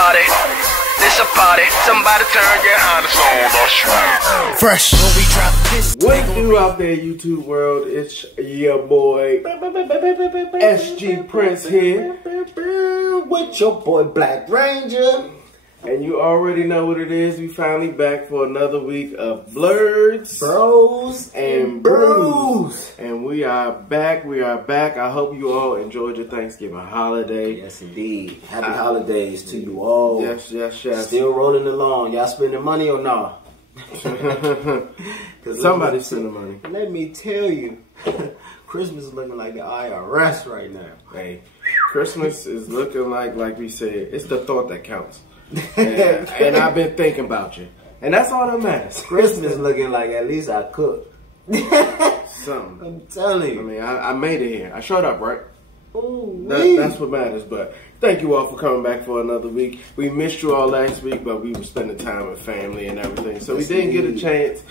party. This a party. Somebody turn your harness on. Fresh. When we drop this. What do out there, YouTube world? It's your boy SG Prince here With your boy Black Ranger. and you already know what it is. We finally back for another week of Blerds, Bros and Brews. And we are back. I hope you all enjoyed your Thanksgiving holiday. Yes, indeed. Happy holidays to you all. Yes. Still rolling along. Y'all spending money or not? Somebody's spending money. Let me tell you, Christmas is looking like the IRS right now. Hey, Christmas is looking like we said, it's the thought that counts. And I've been thinking about you. And that's all that matters. Christmas looking like at least I cooked. Something. I'm telling you. I mean, I made it here. I showed up, right? Ooh, That's what matters. But thank you all for coming back for another week. We missed you all last week, but we were spending time with family and everything. So we didn't get a chance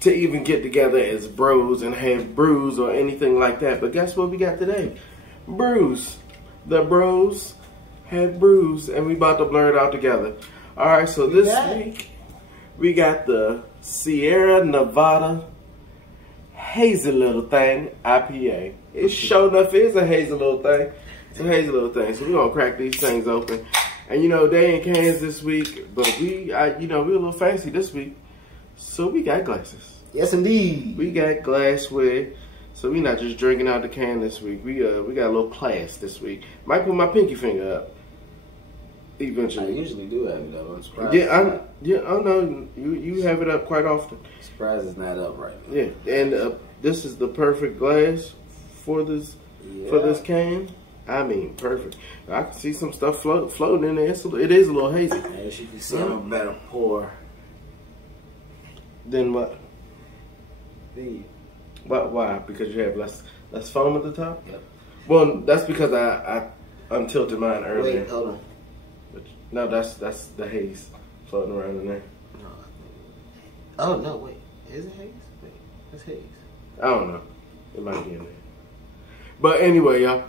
to even get together as bros and have brews or anything like that. But guess what we got today? Brews. The bros had brews, and we about to blur it out together. All right, so this week we got the Sierra Nevada Hazy Little Thing IPA. It sure enough is a hazy little thing. It's a hazy little thing. So we're gonna crack these things open. And you know, they in cans this week, but we a little fancy this week. So we got glasses. Yes, indeed. We got glassware. So we not just drinking out the can this week. We got a little class this week. Might put my pinky finger up eventually. I usually do have it up. I'm surprised. I know you have it up quite often. Surprised it's not up right now. Yeah, and this is the perfect glass for this can. I mean, perfect. I can see some stuff floating in there. It is a little hazy. As you can see, I'm a better pour. Then what? Why? Because you have less foam at the top? Yep. Well, that's because I untilted mine earlier. Wait, hold on. No, that's the haze floating around in there. No. Oh no, wait. Is it haze? Wait, that's haze. I don't know. It might be in there. But anyway, y'all.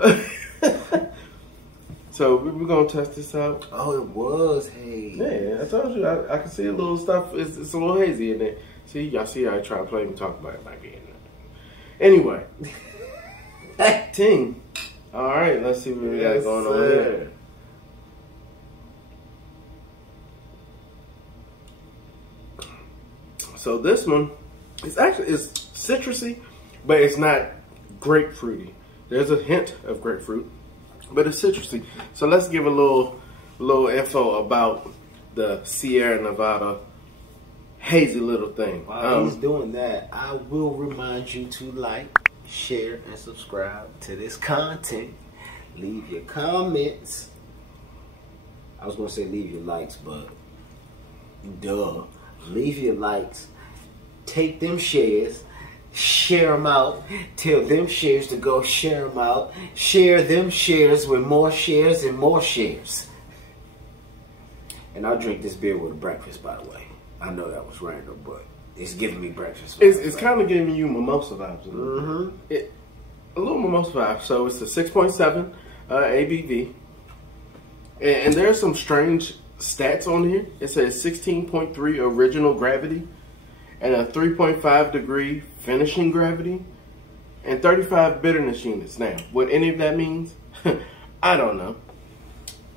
So we're gonna test this out. Oh, it was haze. Yeah, I told you. I can see a little stuff. It's a little hazy in there. See, y'all see how I try to play and talk about it might be in there. Anyway. Ting. All right, let's see what we got going on here. So this one is citrusy, but it's not grapefruity. There's a hint of grapefruit, but it's citrusy. So let's give a little info about the Sierra Nevada Hazy Little Thing. While he's doing that, I will remind you to like, share, and subscribe to this content. Leave your comments. I was going to say leave your likes, but duh. Leave your likes. Take them shares. Share them out. Tell them shares to go share them out. Share them shares with more shares and more shares. And I'll drink this beer with breakfast, by the way. I know that was random, but it's giving me breakfast. It's kind of giving you mimosa vibes. A little mimosa vibe. So it's a 6.7 ABV. And there's some strange stats on here. It says 16.3 original gravity and a 3.5 degree finishing gravity and 35 bitterness units. Now, what any of that means, I don't know.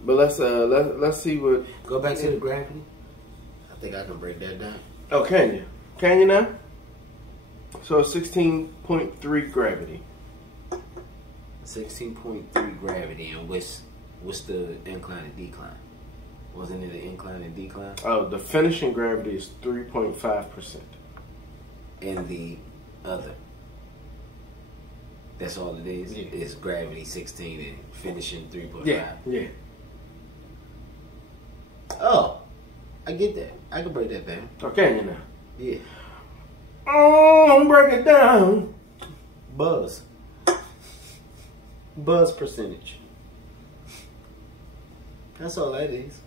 But let's see what. Go back to the gravity. I think I can break that down. Oh, can you? Can you now? So 16.3 gravity. 16.3 gravity, and what's the incline and decline? Wasn't it an incline and decline? Oh, the finishing gravity is 3.5%. And the other, that's all it is? Yeah. Is gravity 16 and finishing 3.5? Yeah. Oh, I get that. I can break that down. Okay, you know. Yeah. Oh, break it down. Buzz. Buzz percentage. That's all that is.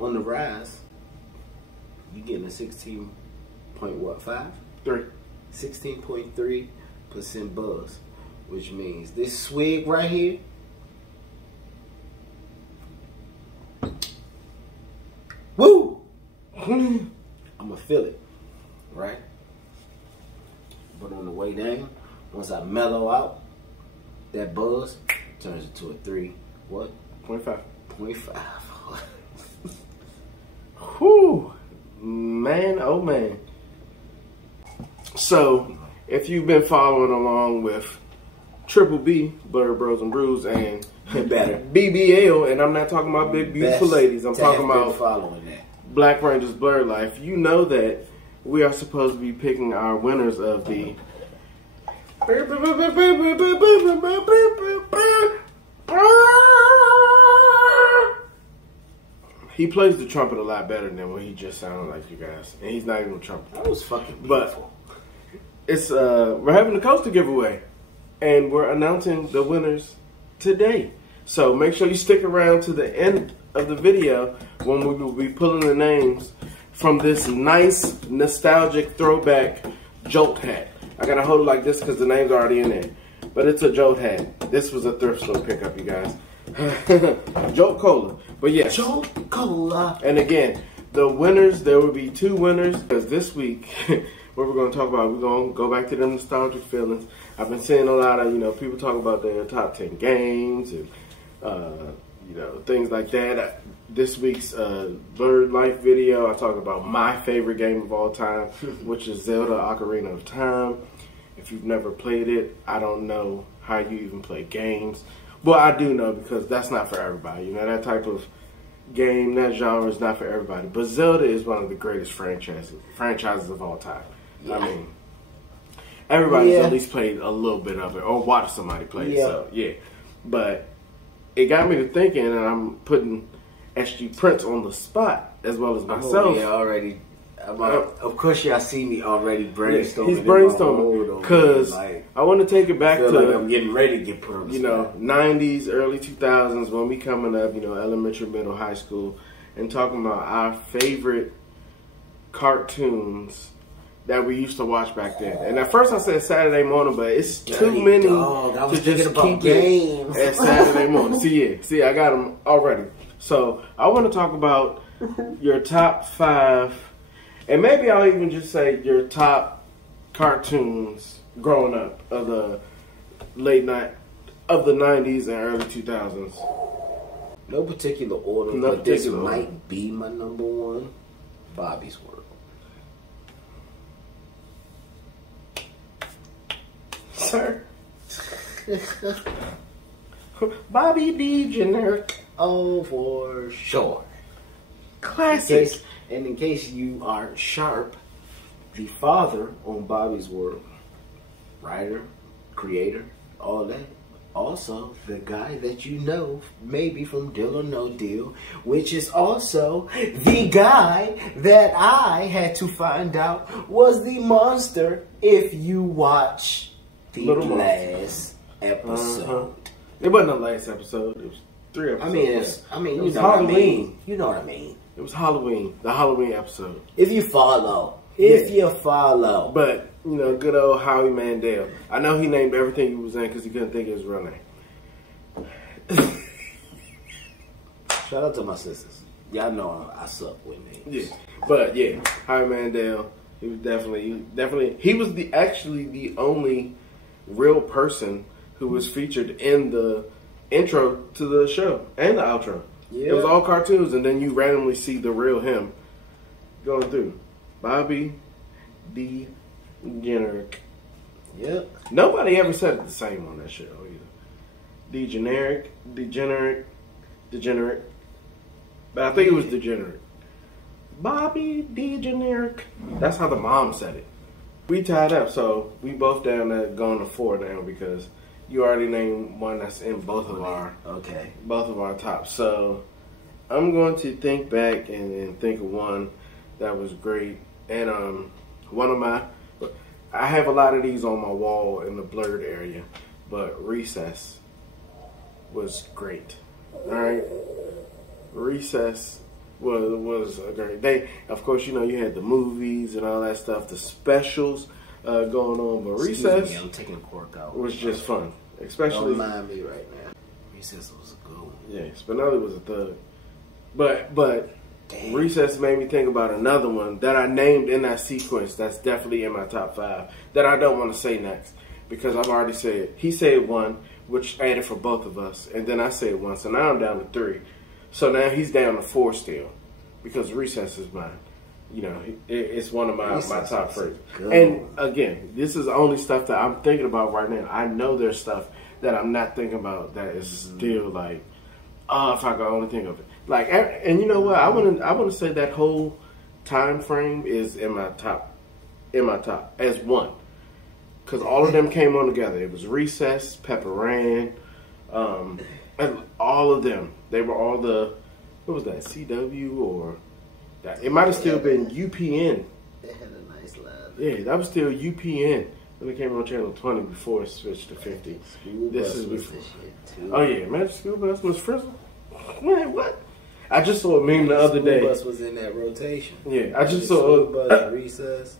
On the rise, you getting a 16.5? 3. 16.3% buzz, which means this swig right here I'm gonna feel it, right? But on the way down, once I mellow out, that buzz turns into a 3. What? 0.5. 0.5. Whew. Man, oh man. So, if you've been following along with Triple B, Blerd, Bros, and Brews, and better BBL, and I'm not talking about big beautiful ladies, I'm talking about following that. Black Rangers Blerd Life, you know that we are supposed to be picking our winners of the He plays the trumpet a lot better than what he just sounded like, you guys. And he's not even a trumpet. That was fucking beautiful. But it's we're having a coaster giveaway, and we're announcing the winners today. So make sure you stick around to the end of the video when we will be pulling the names from this nice nostalgic throwback Jolt hat. I gotta hold it like this because the name's already in there. But it's a Jolt hat. This was a thrift store pickup, you guys. Jolt Cola. But yes. Jolt Cola. And again, the winners, there will be 2 winners. Because this week, what we're going to talk about, we're going to go back to them nostalgic feelings. I've been seeing a lot of, people talk about their top 10 games and, things like that. This week's Blerd Life video, I talk about my favorite game of all time, which is Zelda Ocarina of Time. If you've never played it, I don't know how you even play games. Well, I do know because that's not for everybody. That type of game, that genre is not for everybody. But Zelda is one of the greatest franchises of all time. Yeah. I mean, everybody's at least played a little bit of it or watched somebody play it. So, yeah. But it got me to thinking, and I'm putting SG Prince on the spot as well as myself. Yeah, already. Of course, y'all see me already brainstorming. He's brainstorming because I want to take it back to. Like I'm getting ready to get put on the spot. 90s, early 2000s when we coming up, elementary, middle, high school, and talking about our favorite cartoons that we used to watch back then. And at first I said Saturday morning, but it's too many to just keep it at Saturday morning. See, I got them already. So I want to talk about your top 5. And maybe I'll even just say your top cartoons growing up of the of the 90s and early 2000s. No particular order, but this might be my number 1, Bobby's World. Sir. Bobby D. Generic. Oh, for sure. Classic. And in case you aren't sharp, the father on Bobby's World, writer, creator, all that. Also, the guy that you know, maybe from Deal or No Deal, which is also the guy that I had to find out was the monster if you watch the last episode. It wasn't the last episode. It was 3 episodes. You know what I mean. You know what I mean. It was Halloween, the Halloween episode. If you follow. You follow. But, good old Howie Mandel. I know he named everything he was in because he couldn't think of his real name. Shout out to my sisters. Y'all know I suck with names. Yeah. But, Howie Mandel, he was definitely, he was actually the only real person who was featured in the intro to the show and the outro. Yeah. It was all cartoons, and then you randomly see the real him going through. Bobby D. Generic. Yep. Nobody ever said it the same on that show either. Degenerate. But I think it was Degenerate. Bobby D. Generic. That's how the mom said it. We tied up, so we both down there going to 4 now because you already named one that's in both of our tops. So I'm going to think back and think of one that was great. And I have a lot of these on my wall in the Blerd area, but Recess was great. All right, Recess was a great. Of course, you had the movies and all that stuff, the specials going on, but Recess. I'm taking a cork out. Was just fun, especially. Don't mind me right now. Recess was a good one. Yeah, Spinelli was a thug, but Damn. Recess made me think about another one that I named in that sequence that's definitely in my top 5 that I don't want to say next because I've already said. He said 1, which added for both of us, and then I said 1, so now I'm down to 3. So now he's down to 4 still because Recess is mine. You know, it's one of my top favorites. And again, this is only stuff that I'm thinking about right now. I know there's stuff that I'm not thinking about that is still like, oh, if I could only think of it. Like, and you know what? I want to say that whole time frame is in my top as one, because all of them came on together. It was Recess, Pepper Ran, and all of them. They were all the, what was that, CW or that? It might have still been UPN. They had a nice line. Yeah, that was still UPN when it came on channel 20 before it switched to 50. This is before. Oh yeah, Magic School Bus was Frizzle. Man, what? I just saw a meme the other day. School Bus was in that rotation. Yeah, I just saw School Bus, Recess.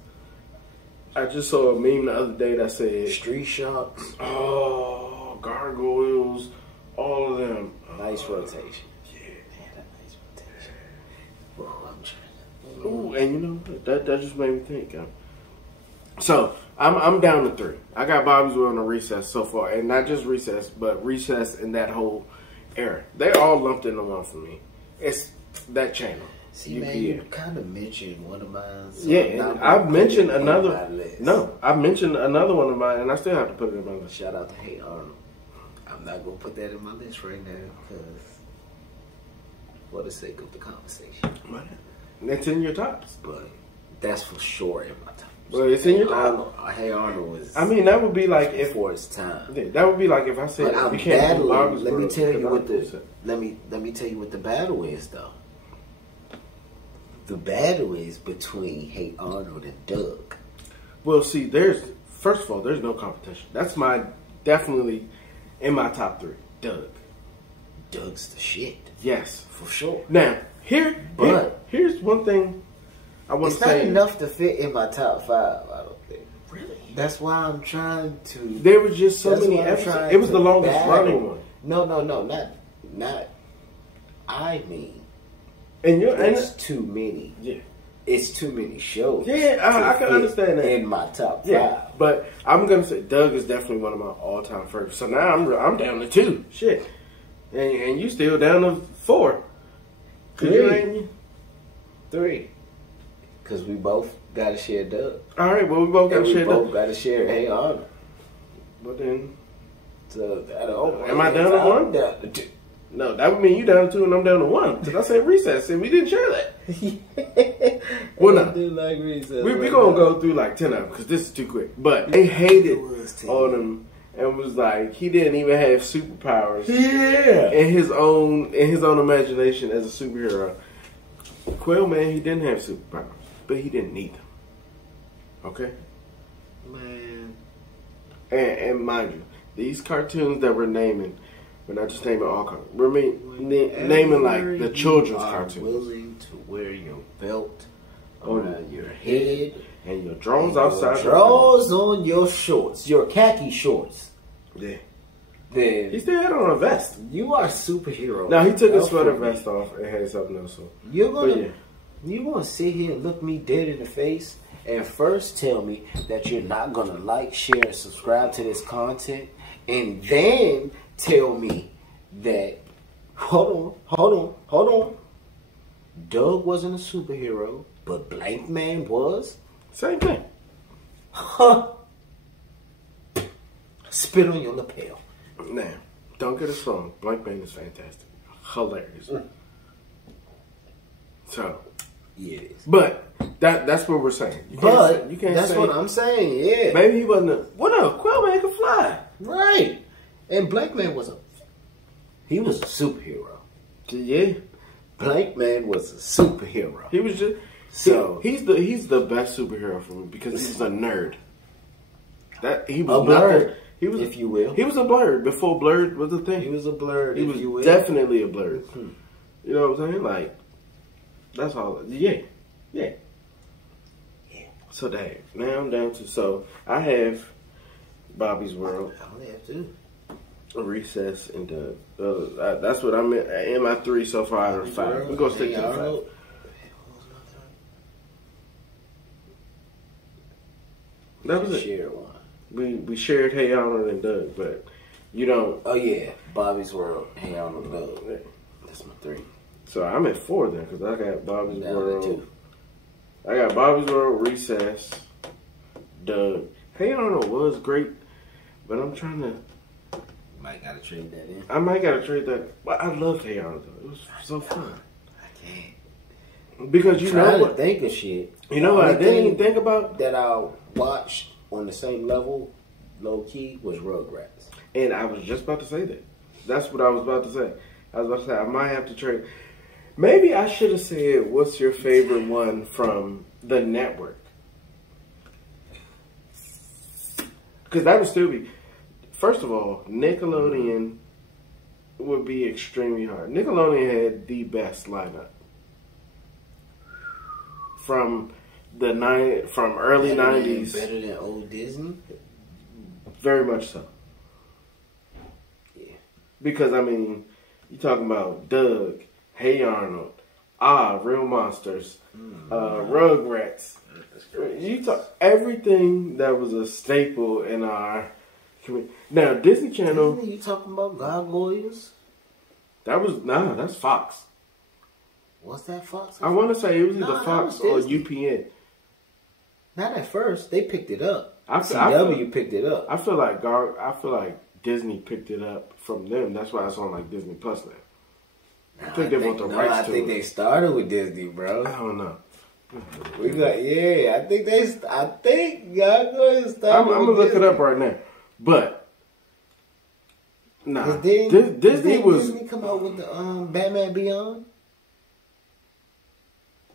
I just saw a meme the other day that said Street Sharks. Oh, Gargoyles, all of them. Nice rotation. Yeah, They had a nice rotation. Well, I'm trying. Ooh, and you know that just made me think. So I'm down to 3. I got Bobby's World and Recess so far, and not just Recess, but Recess in that whole era. They all lumped into one for me. It's that channel. See, man, you kind of mentioned one of mine. So yeah, I've mentioned another. No, I've mentioned another one of mine, and I still have to put it in my list. Shout out to Hey Arnold. I'm not gonna put that in my list right now because, for the sake of the conversation, It's in your tops, but that's for sure in my top. Well, it's in your top. Hey Arnold was. I mean, that would be like if before its time. Yeah, that would be like if I said I'm we can't do battling. Let me tell you what the battle is, though. The battle is between Hey Arnold and Doug. Well, see, first of all, there's no competition. That's definitely in my top 3. Doug's the shit. Yes, for sure. Now, here's one thing I want to say. It's not enough to fit in my top 5, I don't think. Really? That's why I'm trying to. There was just so many episodes. It was the longest running one. No, not. I mean. And it's too many. Yeah. It's too many shows. Yeah, I can understand that. In my top 5. Yeah, but I'm gonna say Doug is definitely one of my all-time favorites. So now I'm down to 2. Shit, and you still down to 4. 3. Because we both got to share Doug. All right, well we both got to share Doug. We both got to share Hey Arnold. But then, so am I down to 1? Down to 2. No, that would mean you down to 2 and I'm down to 1. Because I said Recess and we didn't share that. Well, no. I do like Recess. We're going to go through like 10 of them because this is too quick. But they hated on him and was like, he didn't even have superpowers. Yeah. In his own imagination as a superhero. Quail Man, he didn't have superpowers. But he didn't need them. Okay? Man. And mind you, these cartoons that we're naming, we're not just naming all cartoons. We're naming like the children's cartoons. Willing to wear your belt around your head and your drawers outside. Drawers on your shorts, your khaki shorts. Yeah. Then he still had on a vest. You are a superhero. Now he took his sweater vest off and had something else on. You gonna sit here and look me dead in the face and first tell me that you're not gonna like, share, and subscribe to this content, and then tell me that hold on. Doug wasn't a superhero, but Blank Man was. Same thing. Huh. Spit on your lapel. Now, don't get us wrong. Blank Man is fantastic. Hilarious. So, yeah, it is. But that's what we're saying. You can't that's what I'm saying, yeah. Maybe he wasn't Quail Man could fly. Right. And Blank Man was a superhero. Yeah. Blank Man was a superhero. He was just he's the best superhero for me because he's a nerd. That he was a blurred, he was, if you will. He was a blurred before blurred was a thing. He was a blurred. He was definitely a blurred. You know what I'm saying? Like that's all. Yeah. So now I'm down to I have Bobby's World. I only have 2. Recess and Doug. That's what I'm in my 3 so far out of 5. We're gonna stick to the 5. That was it. Shared one. We shared Hey Arnold and Doug, but you don't. Oh yeah, Bobby's World. Hey Arnold, Doug. Yeah. That's my 3. So I'm at 4 then, because I got Bobby's Down to World. 2. I got Bobby's World, Recess, Doug. Hey Arnold was great, but I'm trying to. Might gotta trade that in. I might gotta trade that. But I love Hey Arnold though. It was so fun. I can't. Because you know what? Think of shit. You know what I didn't even think about? That I watched on the same level, low key, was Rugrats. And I was just about to say that. That's what I was about to say. I was about to say I might have to trade. Maybe I should have said, what's your favorite one from the network? Because that would still be... First of all, Nickelodeon would be extremely hard. Nickelodeon had the best lineup. From early 90s. Better than old Disney? Very much so. Yeah. Because, I mean, you're talking about Doug, Hey Arnold, Real Monsters, Rugrats. You talk everything that was a staple in our community. Now, Disney Channel. Disney, you talking about Gargoyles? That's Fox. What's that, Fox? I want to say it was either That Fox was or Disney. UPN. Not at first. They picked it up. CW picked it up. I feel like Disney picked it up from them. That's why it's on like Disney Plus now. I think they want the rights to it. I think they started with Disney, bro. I don't know. We got I think Gargoyles started. I'm gonna look it up right now, but nah. Didn't Disney come out with the Batman Beyond?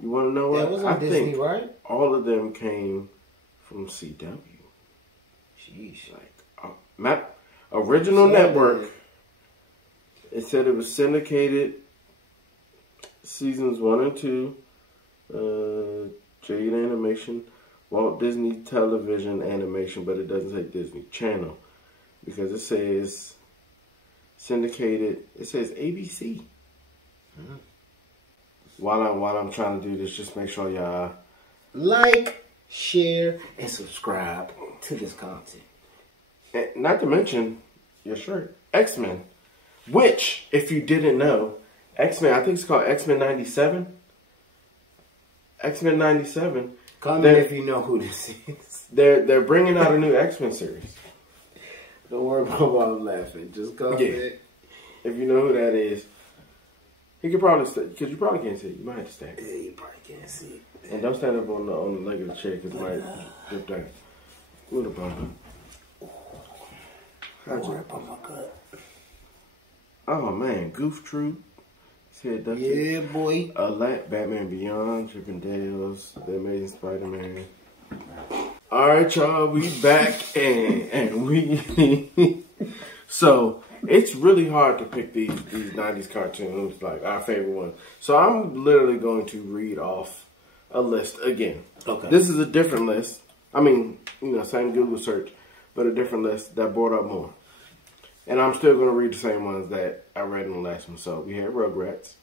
You want to know what? That was on Disney, think right? all of them came from CW. Sheesh. Like original network. It said it was syndicated seasons 1 and 2. Jade Animation, Walt Disney Television Animation, but it doesn't say Disney Channel because it says syndicated. It says ABC. Mm-hmm. While I'm trying to do this, just make sure y'all like, share, and subscribe to this content. And not to mention your shirt, X-Men, which if you didn't know, X-Men, I think it's called X-Men 97. X-Men 97. Comment if you know who this is. They're bringing out a new X-Men series. Don't worry about why I'm laughing. Just comment. Yeah. If you know who that is, he could probably because you probably can't see it. You might have to stand. Yeah, you probably can't see it. And don't stand up on the leg of the chair because it might drip down. What a bummer. Don't worry about my gut. Oh man, Goof Troop. Yeah, boy. Batman Beyond, Chip and Dale's, The Amazing Spider-Man. Alright, y'all, we back and we... So, it's really hard to pick these 90s cartoons, like our favorite one. So, I'm literally going to read off a list again. Okay. This is a different list. I mean, same Google search, but a different list that brought up more. And I'm still going to read the same ones that I read in the last one. So, we had Rugrats,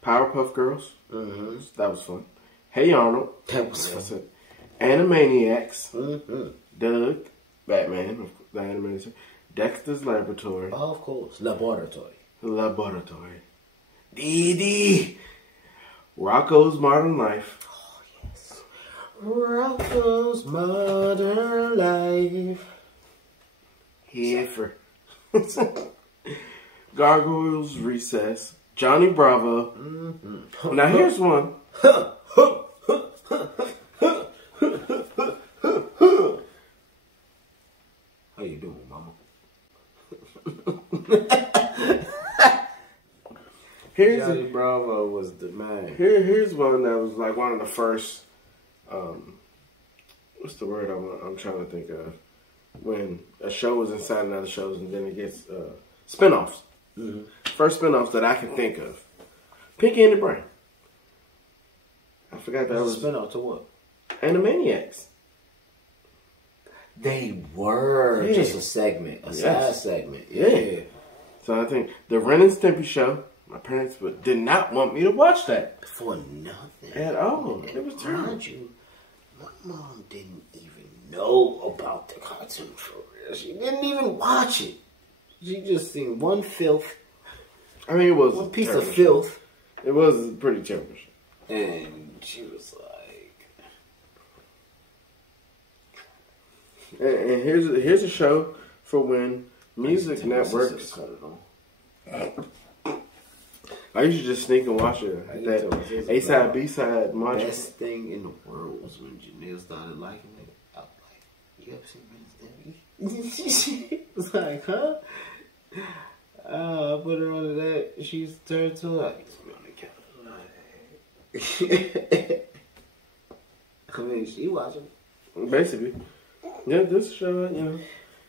Powerpuff Girls. Mm-hmm. That was fun. Hey Arnold. That was fun. Animaniacs. Mm-hmm. Doug. Batman. The animated. Dexter's Laboratory. Oh, of course. Laboratory. Dee Dee. Rocco's Modern Life. Oh, yes. Rocco's Modern Life. Heifer. Gargoyles Recess. Johnny Bravo. Mm-hmm. Now here's one. How you doing, mama? Johnny Bravo was the man. Here's one that was like one of the first. What's the word I'm trying to think of? When a show was inside another show and then it gets spinoffs. Mm-hmm. First spinoffs that I can think of. Pinky and the Brain. I forgot that was a spinoff to what? Animaniacs. They were just a segment, side segment. Yeah. So I think the Ren and Stimpy show. My parents did not want me to watch that for nothing at all. It was terrible. You, my mom didn't even know about the cartoon for real. She didn't even watch it. She just seen one filth. I mean, it was one piece of filth. It was pretty childish. And she was like... And here's a show for when music networks... I used to just sneak and watch it. That A-side, B-side, the best thing in the world was when Janelle started liking it. I was like, you ever seen Vince Debbie? She was like, huh? I put her on that. She's turned to like, I mean, she watching. Basically. Yeah, this show, you know,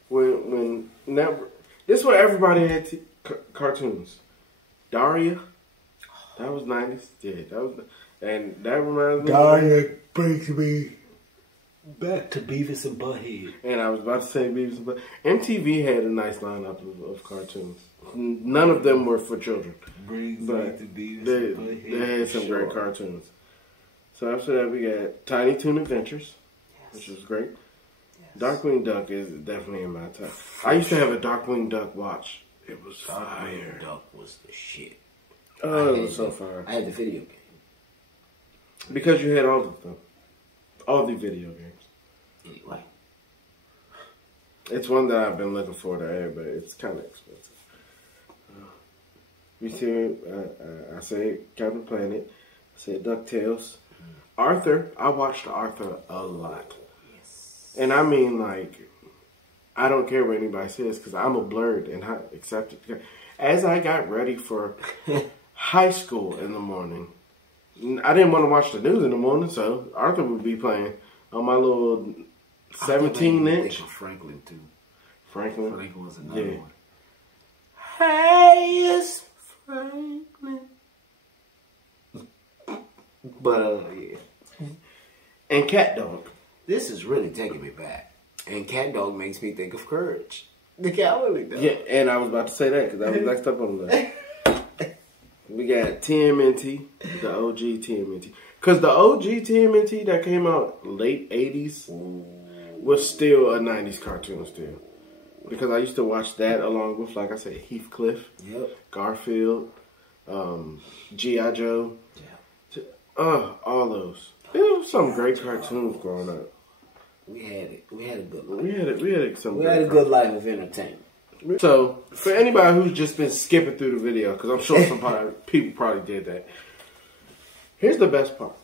when network, this is where everybody had cartoons. Daria, that was 90s. Yeah, that was, and that reminds me. Daria brings me back to Beavis and Butthead. And I was about to say Beavis and Butthead. MTV had a nice lineup of cartoons. None of them were for children, but they had some great cartoons. So after that, we got Tiny Toon Adventures, which was great. Darkwing Duck is definitely in my top. I used to have a Darkwing Duck watch. It was fire. Darkwing Duck was the shit. Oh, it was so fire. I had the video game. Because you had all of them. All the video games. Anyway. It's one that I've been looking for to add, but it's kind of expensive. We see, I said Captain Planet. I said DuckTales. Arthur, I watched Arthur a lot. Yes. And I mean, like, I don't care what anybody says because I'm a Blerd and I accept it. As I got ready for high school in the morning, I didn't want to watch the news in the morning, so Arthur would be playing on my little 17-inch. Franklin, too. Franklin was another one. Hey, it's Franklin. But, yeah. And Cat Dog. This is really taking me back. And Cat Dog makes me think of Courage. The cowardly dog. Yeah, and I was about to say that because I was next up on the list. We got TMNT, the OG TMNT. Because the OG TMNT that came out late 80s was still a 90s cartoon still. Because I used to watch that along with, like I said, Heathcliff, Garfield, G.I. Joe. All those. There was some great cartoons growing up. We had it. We had a good life. We had a good life of entertainment. So, for anybody who's just been skipping through the video, because I'm sure some people probably did that. Here's the best part.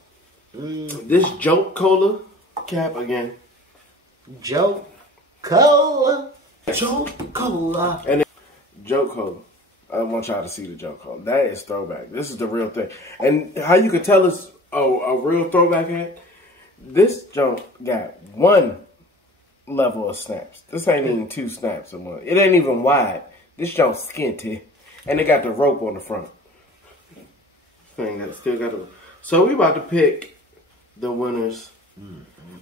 This Joke Cola cap again. Joke Cola. Joke Cola. And then, Joke Cola. I want y'all to see the Joke Cola. That is throwback. This is the real thing. And how you could tell it's a real throwback hat, this junk got one level of snaps. This ain't even 2 snaps a month. It ain't even wide. This junk's skinty. And they got the rope on the front. Still got the. So we about to pick the winners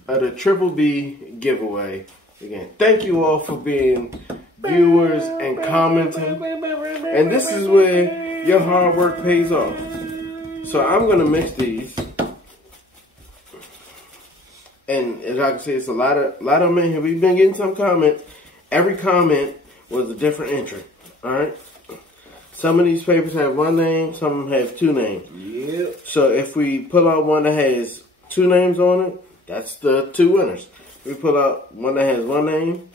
of the Triple B giveaway. Again, thank you all for being viewers and commenting. And this is where your hard work pays off. So I'm gonna mix these. And as I can see, it's a lot of them in here. We've been getting some comments. Every comment was a different entry. Alright? Some of these papers have one name, some of them have 2 names. Yep. So if we pull out one that has 2 names on it, that's the 2 winners. If we pull out one that has 1 name,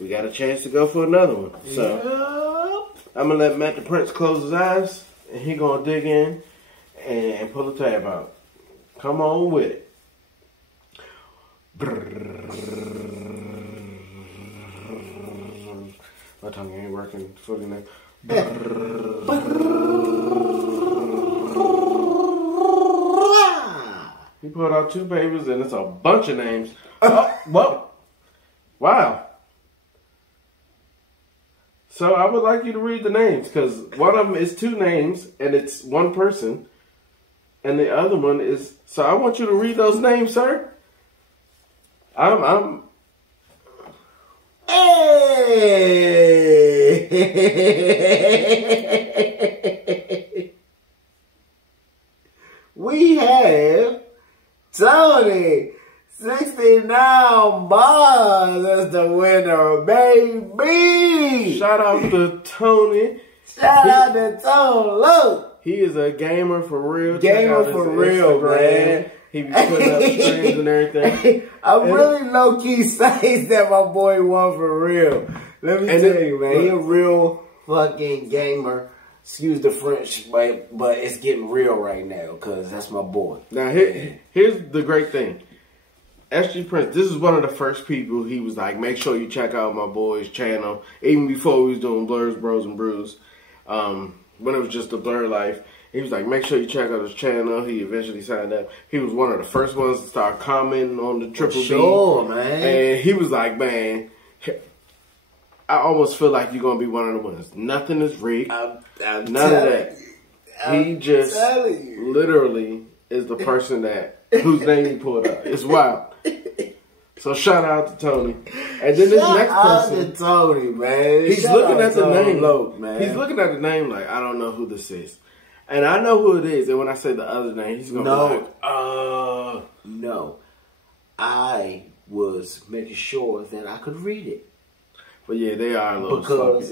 we got a chance to go for another one. So I'm gonna let Matt the Prince close his eyes and he gonna dig in and pull the tab out. Come on with it. My tongue ain't working fully now. He pulled out 2 papers and it's a bunch of names. Well, wow. So I would like you to read the names because one of them is 2 names and it's 1 person, and the other one is. So I want you to read those names, sir. I'm. Hey! We have Tony 69 now, Boz is the winner, baby. Shout out to Tony. Shout out to Tony. Look. He is a gamer for real. Gamer for real, man. He be putting up streams and everything. I'm really low-key saying that my boy won for real. Let me tell you, man. He a real fucking gamer. Excuse the French, but it's getting real right now because that's my boy. Now, here's the great thing. SG Prince, this is one of the first people he was like, make sure you check out my boy's channel. Even before we was doing Blerds, Bros, and Brews. When it was just the Blerd life. He was like, make sure you check out his channel. He eventually signed up. He was one of the first ones to start commenting on the Triple B. Sure, man. And he was like, man, I almost feel like you're going to be one of the winners. Nothing is rigged. None of that. He just literally is the person whose name he pulled up. It's wild. So shout out to Tony. And then this next person. Shout out to Tony, man. He's looking at the name. Look, man. He's looking at the name like, I don't know who this is. And I know who it is. And when I say the other name, he's going to be like, No. I was making sure that I could read it. But yeah, they are a little sloppy.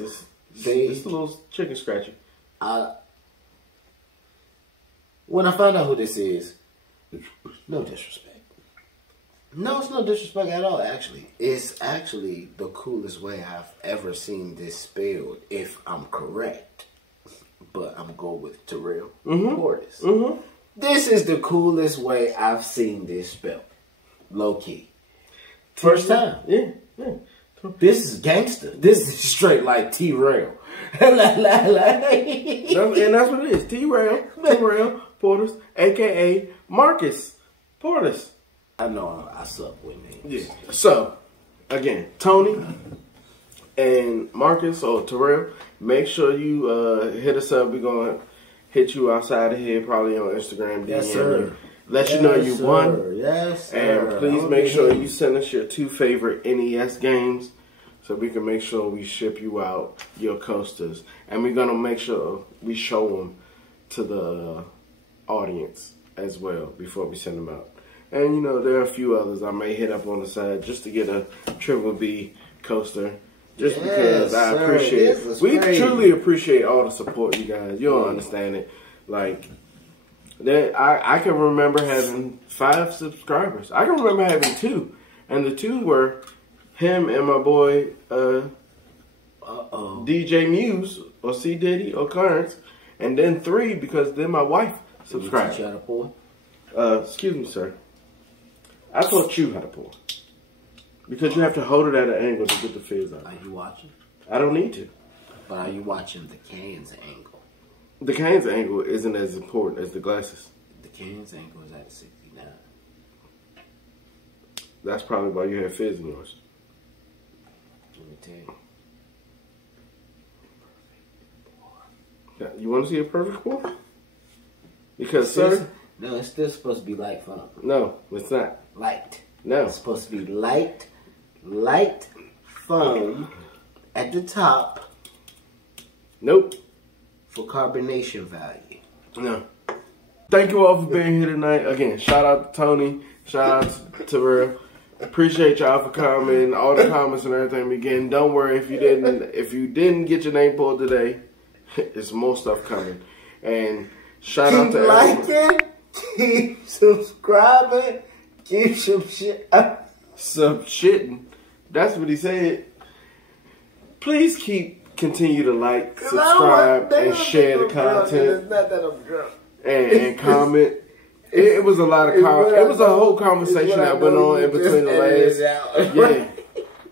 It's a little chicken scratchy. When I find out who this is, no disrespect. No, it's no disrespect at all, actually. It's actually the coolest way I've ever seen this spelled, if I'm correct. But I'm going with Terrell Portis. This is the coolest way I've seen this spelled. Low-key. First time. Yeah. This is gangster. This is straight like T-Rail. And that's what it is. Terrell Portis, a.k.a. Marcus Portis. I know I suck with names. Yeah. So, again, Tony and Marcus or Terrell, make sure you hit us up. We're going to hit you outside of here, probably on Instagram. Yes, sir. Let you know you won. Yes, sir. And please make sure you send us your 2 favorite NES games so we can make sure we ship you out your coasters. And we're going to make sure we show them to the audience as well before we send them out. And, you know, there are a few others I may hit up on the side just to get a Triple B coaster. Just because I appreciate it. We truly appreciate all the support, you guys. You don't understand it. Like, I can remember having 5 subscribers. I can remember having 2. And the 2 were him and my boy DJ Muse or C Diddy or Clarence. And then 3 because then my wife subscribed. Did you teach you how to pour? Excuse me, sir. I taught you how to pour. Because you have to hold it at an angle to get the fizz out. Are you watching? I don't need to. But are you watching the can's angle? The can's angle isn't as important as the glasses. The can's angle is at 69. That's probably why you have fizz in yours. Let me tell you. You want to see a perfect pour? Because, sir... No, it's still supposed to be light foam. No, it's not. Light. No. It's supposed to be light foam at the top. Nope. For carbonation value. No. Thank you all for being here tonight. Again, shout out to Tony. Shout out to Terrell. Appreciate y'all for coming. All the comments and everything. Again, don't worry if you didn't get your name pulled today. There's more stuff coming. And shout out to everyone. Keep liking. Keep subscribing. Keep some shit. Some shitting. That's what he said. Please continue to like, subscribe, and share the content. It's not that I'm drunk. And comment. It was a lot of it was a whole conversation that went on in between the last. Yeah,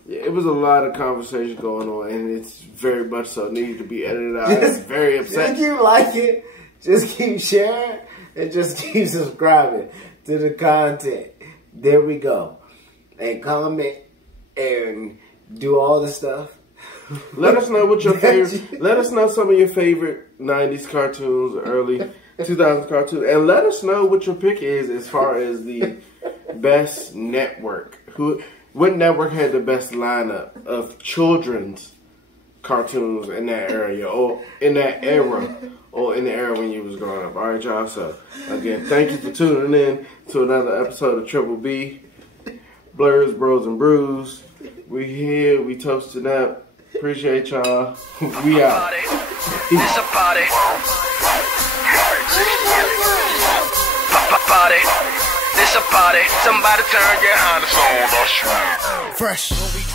it was a lot of conversation going on, and it's very much so needed to be edited out. It's very upsetting. If you like it, just keep sharing and just keep subscribing to the content. There we go. And comment and do all the stuff. Let us know what your favorite. Let us know some of your favorite 90s cartoons, early 2000s cartoons, and let us know what your pick is as far as the best network. What network had the best lineup of children's cartoons in that area, or in that era, or in the era when you was growing up? All right, y'all. So again, thank you for tuning in to another episode of Triple B. Blerds, Bros, and Brews. We here, we toasting up. Appreciate y'all. We out. It's a party. Party. It's a party. Somebody turn your harness on. Fresh.